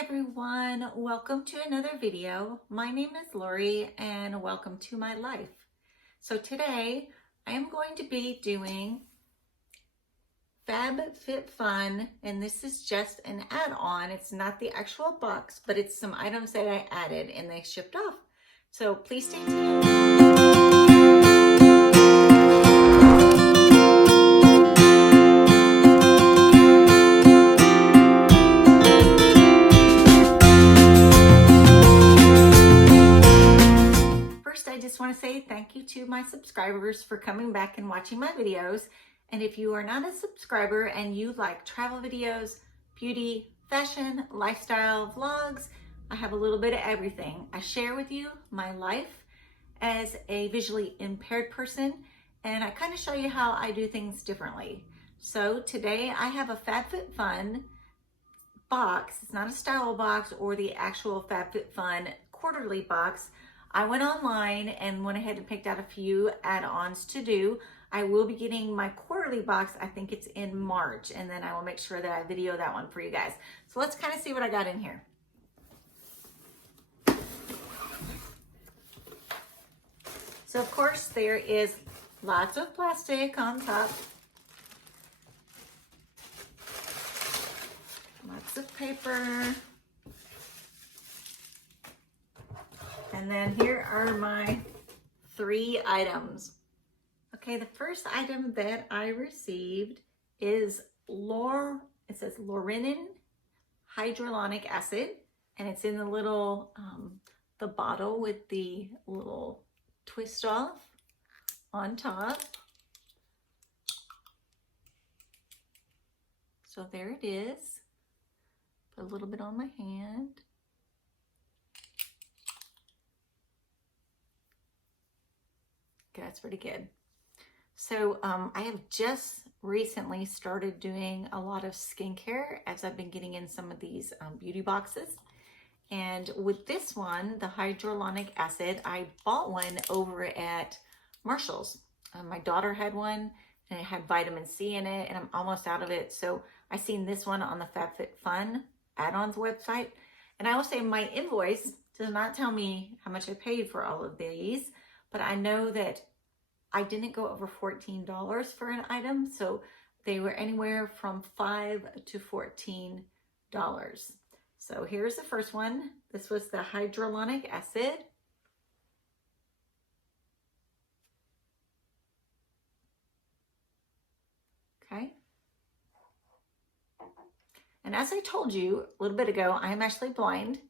everyone, welcome to another video. My name is Lorrie and welcome to my life. So today I am going to be doing FabFitFun, and this is just an add-on. It's not the actual box, but it's some items that I added and they shipped off. So please stay tuned. Want to say thank you to my subscribers for coming back and watching my videos. And if you are not a subscriber and you like travel videos, beauty, fashion, lifestyle, vlogs, I have a little bit of everything. I share with you my life as a visually impaired person, and I kind of show you how I do things differently. So today I have a FabFitFun box. It's not a style box or the actual FabFitFun quarterly box. I went online and went ahead and picked out a few add-ons to do. I will be getting my quarterly box, I think it's in March, and then I will make sure that I video that one for you guys. So let's kind of see what I got in here. So of course there is lots of plastic on top. Lots of paper. And then here are my 3 items. Okay, the first item that I received is it says Lorrie-YLNIZPNC Hydrochloric Acid, and it's in the little, the bottle with the little twist off on top. So there it is. Put a little bit on my hand. Okay, that's pretty good. So I have just recently started doing a lot of skincare as I've been getting in some of these beauty boxes. And with this one, the Hydrochloric Acid, I bought one over at Marshall's. My daughter had one and it had vitamin C in it, and I'm almost out of it. So I seen this one on the FabFitFun Add Ons website. And I will say my invoice does not tell me how much I paid for all of these, but I know that I didn't go over $14 for an item, so they were anywhere from $5 to $14. So here's the first one. This was the Hydrochloric Acid. Okay. And as I told you a little bit ago, I am actually blind.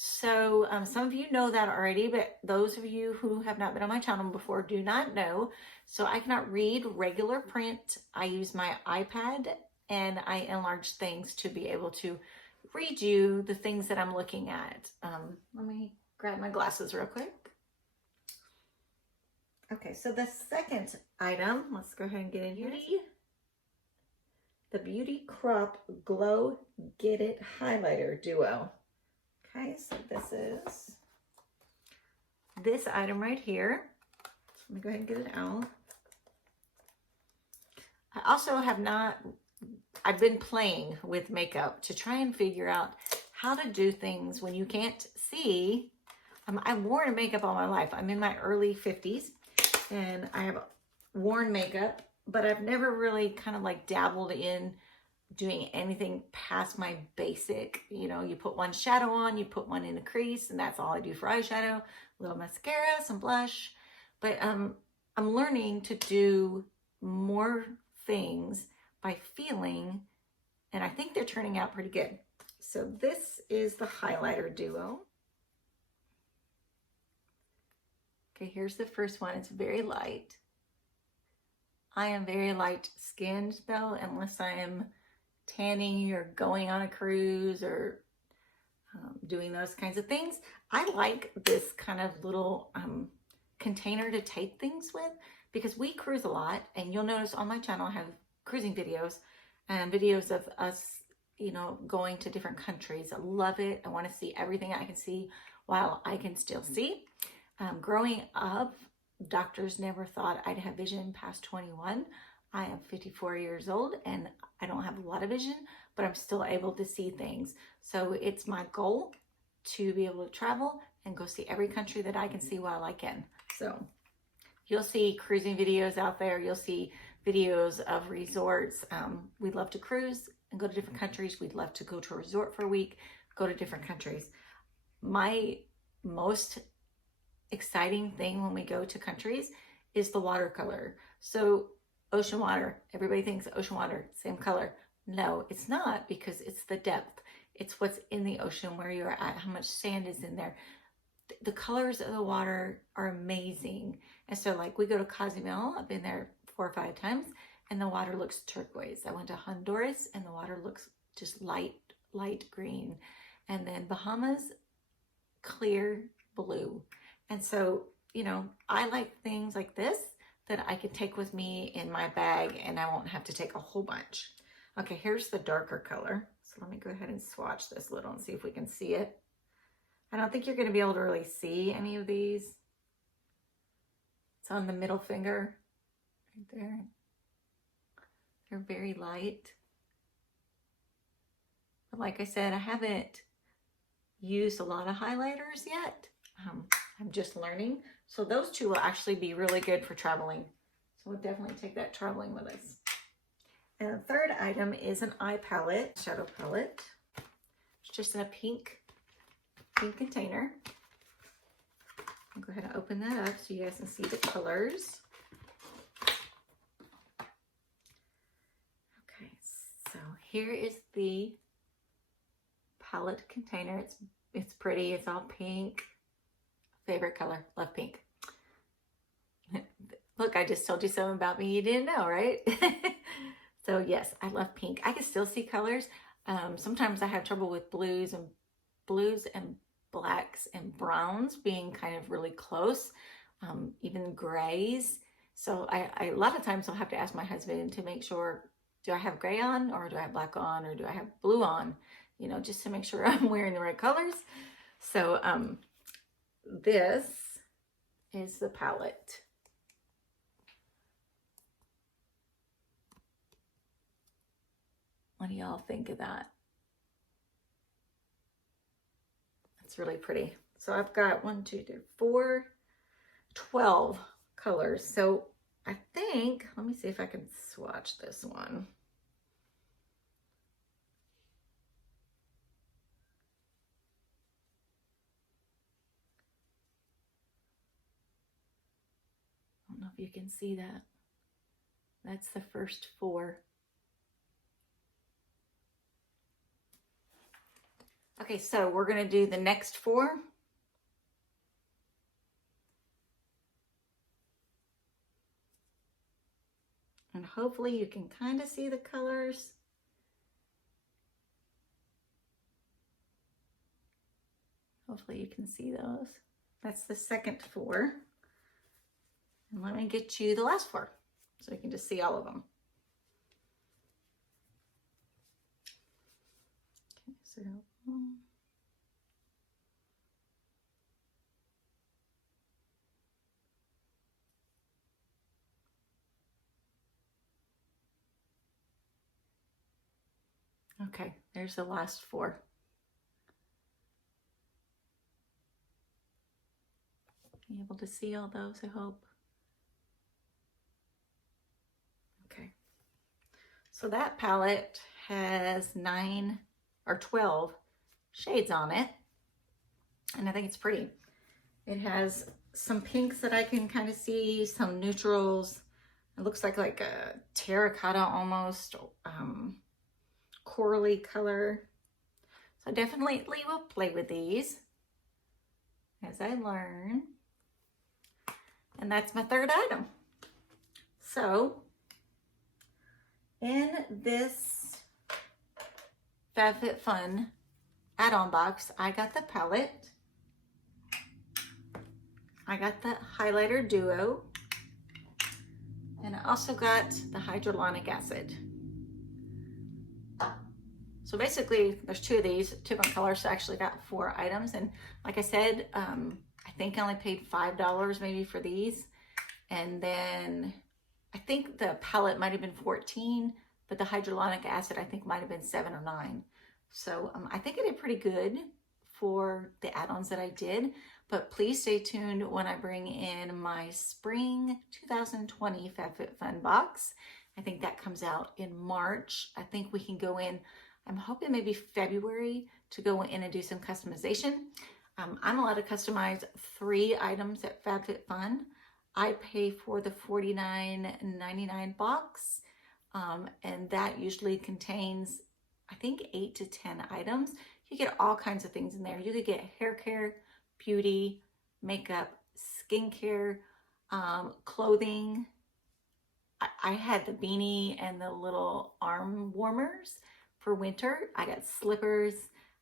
So some of you know that already, but those of you who have not been on my channel before do not know. So I cannot read regular print. I use my iPad and I enlarge things to be able to read you the things that I'm looking at. Let me grab my glasses real quick. Okay, so the second item, let's go ahead and get in here. The Beauty Crop Glow Get It Highlighter Duo. Okay, so this is this item right here. So let me go ahead and get it out. I also I've been playing with makeup to try and figure out how to do things when you can't see. I've worn makeup all my life. I'm in my early 50s and I have worn makeup, but I've never really kind of like dabbled in doing anything past my basic. You know, you put one shadow on, you put one in a crease, and that's all I do for eyeshadow. A little mascara, some blush. But I'm learning to do more things by feeling, and I think they're turning out pretty good. So this is the highlighter duo. Okay, here's the first one. It's very light. I am very light skinned though, unless I am tanning or going on a cruise or doing those kinds of things. I like this kind of little container to take things with because we cruise a lot, and you'll notice on my channel I have cruising videos and videos of us, you know, going to different countries. I love it. I want to see everything I can see while I can still see. Growing up, doctors never thought I'd have vision past 21. I am 54 years old and I don't have a lot of vision, but I'm still able to see things. So it's my goal to be able to travel and go see every country that I can see while I can. So you'll see cruising videos out there. You'll see videos of resorts. We love to cruise and go to different countries. We'd love to go to a resort for a week, go to different countries. My most exciting thing when we go to countries is the watercolor. So ocean water, everybody thinks ocean water, same color. No, it's not, because it's the depth. It's what's in the ocean, where you're at, how much sand is in there. The colors of the water are amazing. And so like we go to Cozumel, I've been there 4 or 5 times, and the water looks turquoise. I went to Honduras and the water looks just light green. And then Bahamas, clear blue. And so, you know, I like things like this that I could take with me in my bag and I won't have to take a whole bunch. Okay, here's the darker color. So let me go ahead and swatch this little and see if we can see it. I don't think you're going to be able to really see any of these. It's on the middle finger right there. They're very light. But like I said, I haven't used a lot of highlighters yet. I'm just learning. So those two will actually be really good for traveling. So we'll definitely take that traveling with us. And the third item is an eye palette, shadow palette. It's just in a pink container. I'll go ahead and open that up so you guys can see the colors. Okay, so here is the palette container. It's pretty, it's all pink. Favorite color, love pink. Look, I just told you something about me you didn't know, right? So yes, I love pink. I can still see colors. Sometimes I have trouble with blues and blacks and browns being kind of really close, even grays. So I a lot of times I'll have to ask my husband to make sure, do I have gray on, or do I have black on, or do I have blue on? You know, just to make sure I'm wearing the right colors. So this is the palette. What do y'all think of that? It's really pretty. So I've got 1, 2, 3, 4, 12 colors. So I think, let me see if I can swatch this one. I don't know if you can see that. That's the first 4. Okay, so we're going to do the next 4. And hopefully you can kind of see the colors. Hopefully you can see those. That's the second 4. And let me get you the last 4 so you can just see all of them. Okay, so okay, there's the last 4. You able to see all those, I hope? Okay. So that palette has 9 or 12 shades on it, and I think it's pretty. It has some pinks that I can kind of see, some neutrals. It looks like a terracotta almost, corally color. So definitely will play with these as I learn. And that's my third item. So in this FabFitFun add-on box, I got the palette, I got the highlighter duo, and I also got the hyaluronic acid. So basically there's 2 of these, 2 different colors, so I actually got 4 items. And like I said, I think I only paid $5 maybe for these. And then I think the palette might have been 14, but the hyaluronic acid I think might have been 7 or 9. So I think I did pretty good for the add-ons that I did, but please stay tuned when I bring in my spring 2020 FabFitFun box. I think that comes out in March. I think we can go in, I'm hoping maybe February, to go in and do some customization. I'm allowed to customize 3 items at FabFitFun. I pay for the $49.99 box, and that usually contains, I think, 8 to 10 items. You get all kinds of things in there. You could get hair care, beauty, makeup, skincare, clothing. I had the beanie and the little arm warmers for winter. I got slippers.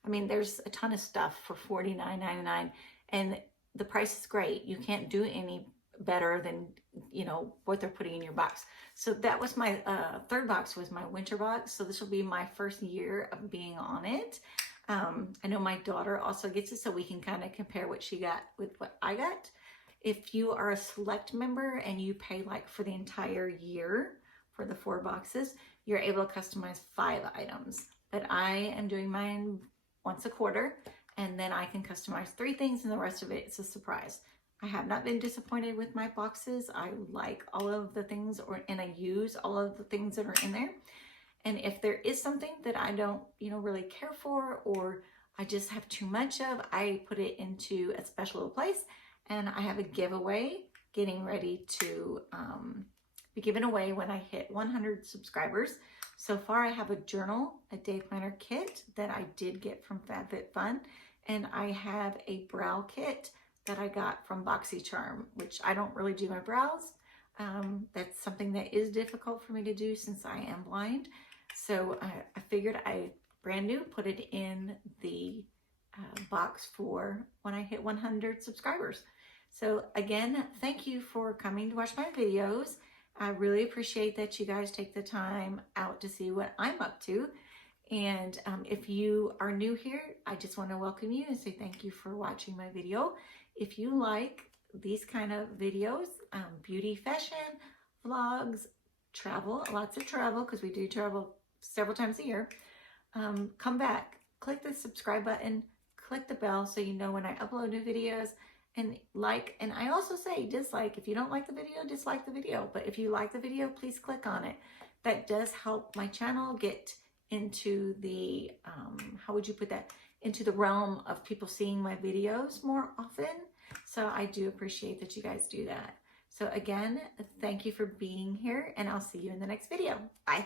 I mean, there's a ton of stuff for $49.99, and the price is great. You can't do any better than, you know, what they're putting in your box. So that was my third box, was my winter box. So this will be my first year of being on it. I know my daughter also gets it, so we can kind of compare what she got with what I got. If you are a select member and you pay like for the entire year for the 4 boxes, you're able to customize 5 items. But I am doing mine once a quarter, and then I can customize 3 things, and the rest of it is a surprise. I have not been disappointed with my boxes. I like all of the things, and I use all of the things that are in there. And if there is something that I don't, you know, really care for, or I just have too much of, I put it into a special little place, and I have a giveaway getting ready to be given away when I hit 100 subscribers. So far, I have a journal, a day planner kit that I did get from FabFitFun, and I have a brow kit that I got from BOXYCHARM, which I don't really do my brows. That's something that is difficult for me to do since I am blind. So I figured I brand new put it in the box for when I hit 100 subscribers. So again, thank you for coming to watch my videos. I really appreciate that you guys take the time out to see what I'm up to. And if you are new here, I just want to welcome you and say thank you for watching my video. If you like these kind of videos, beauty, fashion, vlogs, travel, lots of travel, because we do travel several times a year, come back, click the subscribe button, click the bell so you know when I upload new videos, and like, and I also say dislike. If you don't like the video, dislike the video. But if you like the video, please click on it. That does help my channel get into the, how would you put that? Into the realm of people seeing my videos more often. So I do appreciate that you guys do that. So again, thank you for being here, and I'll see you in the next video. Bye.